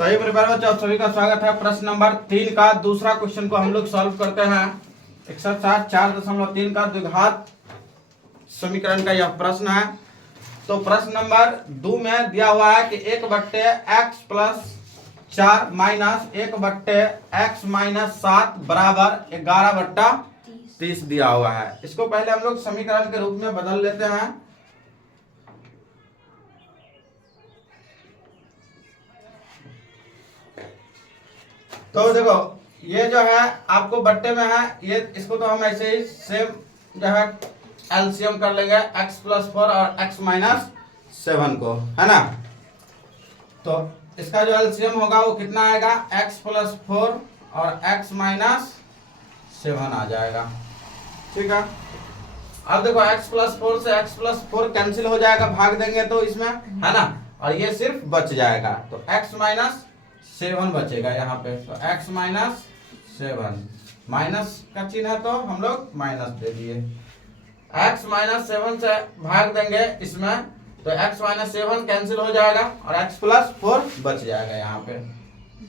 तो ये प्रिपेयर बच्चों आप सभी का स्वागत है। प्रश्न नंबर 3 का दूसरा क्वेश्चन को हम लोग सॉल्व करते हैं। एक्सरसाइज 4.3 का द्विघात समीकरण का यह प्रश्न है। तो प्रश्न नंबर 2 में दिया हुआ है कि 1/x+4 माइनस 1/x-7 बराबर 11/30 दिया हुआ है। इसको पहले हम लोग समीकरण के रूप में बदल लेते हैं। तो देखो ये जो है आपको बट्टे में है, ये इसको तो हम ऐसे ही सेम जो है एलसीएम कर लेंगे x+4 और x-7 को, है ना। तो इसका जो एलसीएम होगा वो कितना आएगा, x+4 और x-7 आ जाएगा। ठीक है, अब देखो x+4 से x+4 कैंसिल हो जाएगा, भाग देंगे तो इसमें, है ना, और ये सिर्फ बच जाएगा। तो x-7 बचेगा यहाँ पे। तो x-7 माइनस का चिन्ह है तो हम लोग माइनस दे दिए। x-7 से भाग देंगे इसमें तो x-7 कैंसिल हो जाएगा और x+4 बच जाएगा यहाँ पे।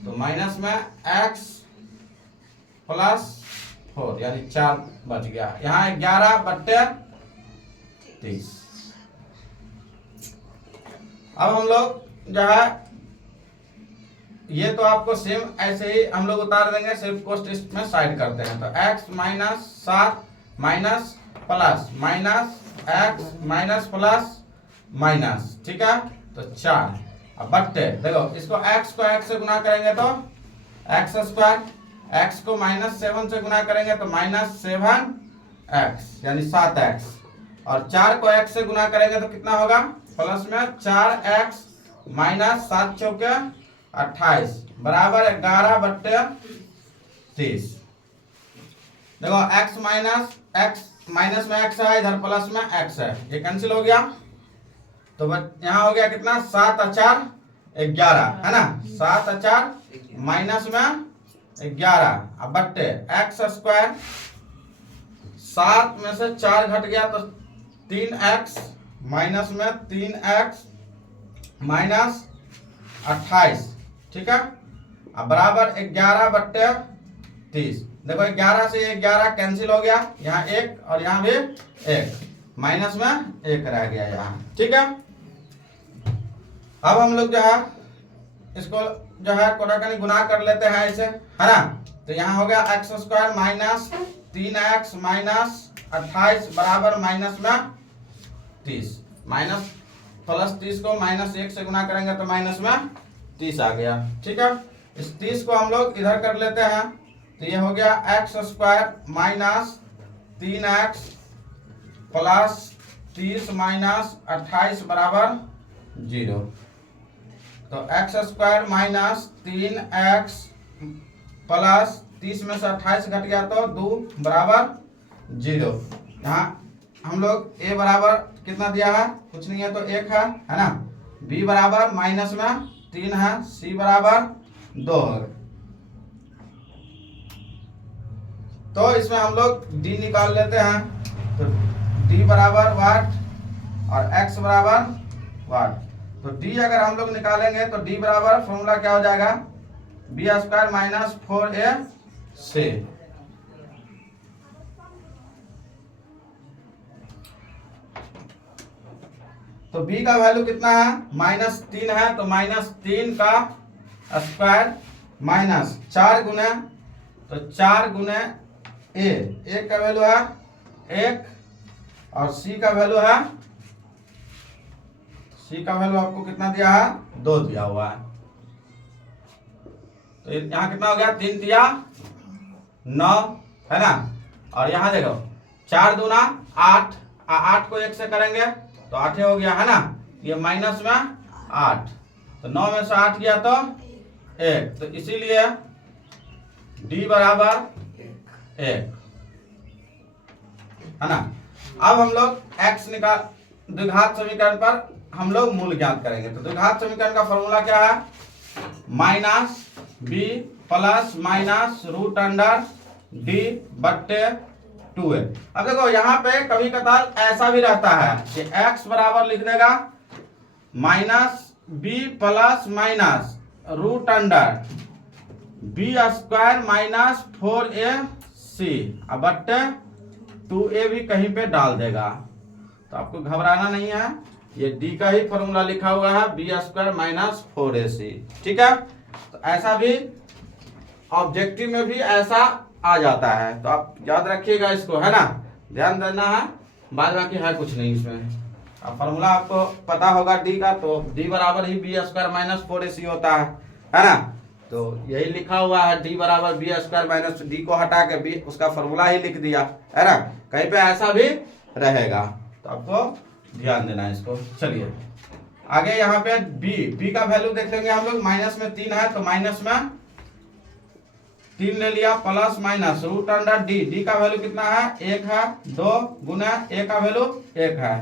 तो माइनस में x+4 यानी 4 बच गया। यहाँ 11/30। अब हम लोग जो है ये तो आपको सेम ऐसे ही हम लोग उतार देंगे, सिर्फ कोष्ट इसमें साइड करते हैं। तो x-7 minus plus minus x minus plus minus, ठीक है, तो 4। अब बट्टे देखो इसको x को x से गुना करेंगे तो x², x को -7 से गुना करेंगे तो -7x यानी 7x, और 4 को x से गुना करेंगे तो कितना होगा, प्लस में 4x माइनस 7 चौके 28 बराबर 11/30। देखो x माइनस में x है, इधर प्लस में x है, ये कैंसिल हो गया। तो यहाँ हो गया कितना, 7 और 4 11, है ना, 7 और 4 माइनस में 11 अब बट्टे x², 7 में से 4 घट गया तो 3x माइनस में 3x माइनस 28, ठीक है, अब बराबर 11/30। देखो 11 से 11 कैंसिल हो गया, यहाँ 1 और यहाँ भी 1, माइनस में 1 रह गया यहाँ, ठीक है। अब हम लोग जो है इसको जो है कोटाकनी गुना कर लेते हैं ऐसे, है ना। तो यहाँ हो गया x² माइनस 3x माइनस 28 बराबर माइनस में 30, माइनस प्लस 30 को -1 से गुना करेंगे तो माइनस में 30 आ गया, ठीक है। इस 30 को हम लोग इधर कर लेते हैं तो ये हो गया x² minus 3x plus 30 minus 28 बराबर 0। तो x² माइनस 3x प्लस 30 में से 28 घट गया तो 2 बराबर 0। यहाँ हम लोग a बराबर कितना दिया है, कुछ नहीं है तो 1 है ना, b बराबर माइनस में 3 है, c बराबर 2 है। तो इसमें हम लोग d निकाल लेते हैं। तो d बराबर वाट और x बराबर वाट। तो d अगर हम लोग निकालेंगे तो d बराबर फॉर्मूला क्या हो जाएगा, b² माइनस 4ac। तो b का वैल्यू कितना है, -3 है, तो -3 का स्क्वायर माइनस 4 गुने, तो 4 गुने a का वैल्यू है 1 और c का वैल्यू है, c का वैल्यू आपको कितना दिया है, 2 दिया हुआ है। तो यहाँ कितना हो गया, 3 दिया 9, है ना, और यहाँ देखो 4 दूना 8, 8 को 1 से करेंगे तो 8 हो गया, है ना, ये माइनस में 8, तो 9 में से 8 गया तो 1, तो इसीलिए d बराबर 1, है ना। अब हम लोग x निकाल द्विघात समीकरण पर हम लोग मूल ज्ञात करेंगे। तो द्विघात समीकरण का फॉर्मूला क्या है, -b प्लस माइनस √d/2a। अब देखो यहाँ पे कभी कभार ऐसा भी रहता है कि x बराबर लिख देगा -b plus minus root under b square minus 4ac अब बट्टे 2a भी कहीं पे डाल देगा। तो आपको घबराना नहीं है, ये d का ही फॉर्मूला लिखा हुआ है बी स्क्वायर माइनस 4ac। ठीक है, तो ऐसा भी ऑब्जेक्टिव में भी ऐसा आ जाता है, तो आप याद रखिएगा इसको, है ना, ध्यान देना है, बाद बाकी है कुछ नहीं इसमें। अब फॉर्मूला आपको पता होगा डी का, तो डी बराबर ही बी स्क्वायर माइनस 4ac होता है ना। तो यही लिखा हुआ है डी बराबर बी स्क्वायर माइनस, डी को हटा के बी उसका फॉर्मूला ही लिख दिया, है ना। कहीं पे ऐसा भी रहेगा, तो आपको ध्यान देना है इसको। चलिए आगे यहाँ पे बी का वैल्यू देख लेंगे हम लोग। माइनस में 3 है, तो माइनस में 3 ले लिया, plus minus root under d का वैल्यू कितना है 1 है, 2 गुना ए का वैल्यू 1 है,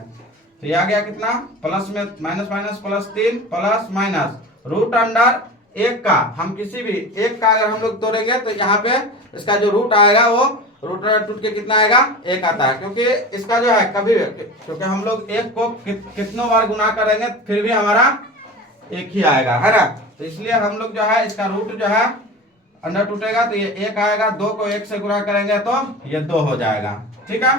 तो ये आ गया कितना, प्लस में minus minus plus 3 plus minus root under 1 का, हम किसी भी 1 का अगर हम लोग तोड़ेंगे तो यहाँ पे इसका जो रूट आएगा वो रूट टूट के कितना आएगा 1 आता है, क्योंकि इसका जो है कभी, क्योंकि हम लोग 1 को कितनों बार गुना करेंगे फिर भी हमारा 1 ही आएगा, है ना। तो इसलिए हम लोग जो है इसका रूट जो है अंडर टूटेगा तो ये 1 आएगा, 2 को 1 से गुना करेंगे तो ये 2 हो जाएगा। ठीक है,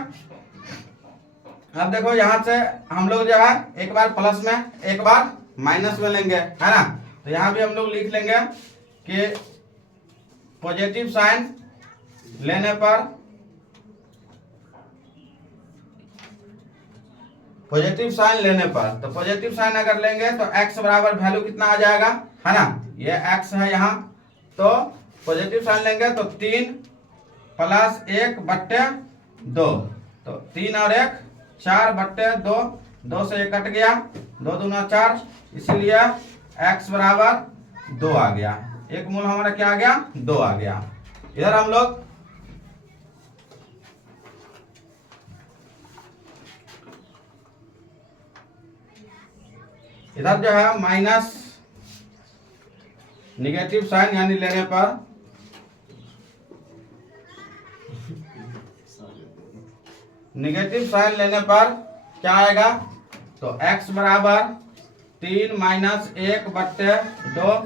अब देखो यहाँ से हम लोग जो है एक बार प्लस में एक बार माइनस में लेंगे, है ना। तो यहाँ भी हम लोग लिख लेंगे कि पॉजिटिव साइन लेने पर, पॉजिटिव साइन लेने पर, तो पॉजिटिव साइन अगर लेंगे तो x बराबर वैल्यू कितना आ जाएगा, है ना, ये x है यहाँ, तो पॉजिटिव साइन लेंगे तो 3 प्लस 1 बट्टे 2, तो 3 और 1 4 बट्टे 2, 2 से 1 कट गया, 2 दूना 4, इसीलिए x बराबर 2 आ गया। एक मूल हमारा क्या आ गया 2 आ गया। इधर हम लोग इधर जो है माइनस निगेटिव साइन यानी लेने पर निगेटिव साइन लेने पर क्या आएगा, तो x बराबर 3 माइनस 1 बट्टे 2,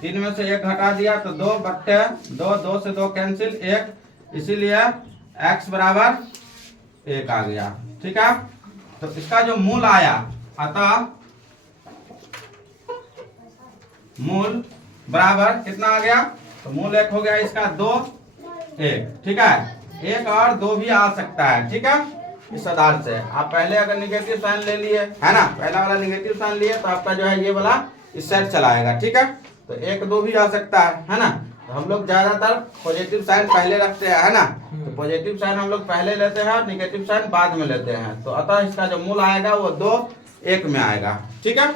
3 में से 1 हटा दिया तो 2 बट्टे 2, 2 से 2 कैंसिल 1, इसीलिए x बराबर 1 आ गया। ठीक है, तो इसका जो मूल आया, अतः मूल बराबर कितना आ गया, तो मूल 1 हो गया इसका, 2 1। ठीक है, 1 और 2 भी आ सकता है। ठीक है, इस आधार से आप पहले अगर निगेटिव साइन ले लिए, है ना, पहला वाला निगेटिव साइन लिए तो आपका जो है ये वाला इस साइड चला आएगा। ठीक है, तो 1 2 भी आ सकता है ना। तो हम लोग ज्यादातर पॉजिटिव साइन पहले रखते हैं, है ना, तो पॉजिटिव साइन हम लोग पहले लेते हैं और निगेटिव साइन बाद में लेते हैं, तो अतः इसका जो मूल आएगा वो 2 1 में आएगा। ठीक है,